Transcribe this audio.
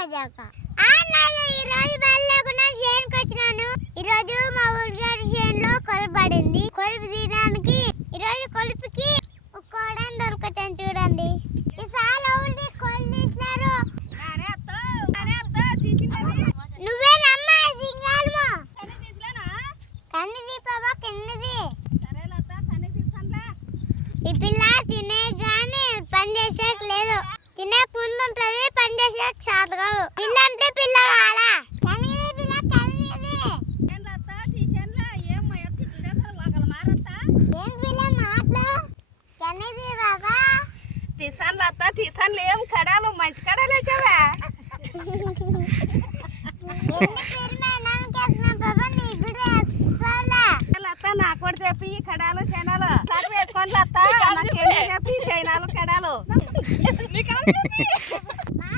మజాక నేను ఈ రోజు బయలుదేరకుండా చేనుకి వచ్చినాను. ఈ రోజు మా ఊరిగారి చేనులో కొలుపు పడింది. కొలుపు తీయడానికి ఈ రోజు కొలుపుకి ఒక కోడని దొరుకుతాను చూడండి. ఈ సాల్ ఎవరిది కొలుపు తీసినారు? నువ్వేనమ్మా సింగాలము కన్ను దీపావా కిందది. ఈ పిల్ల తినే గాని పని చేసేకి లేదు. తినే ముందు ఉంటది, పని చేసేకి చేత కాదు. పిల్ల అంటే పిల్ల కావాలా? కనిది పిల్ల కనిది ఏం పిల్ల మాటలు కనిది బాబా తీసాను అత్త తీసాను ఏం కడాలు మంచి కడాలు వేసావా? అత్త నాకు కూడా చెప్పి ఈ కడాలు శనాలు నాకు వేసుకోండి అత్త, నాకు చెప్పి శనాలు కడాలు. మా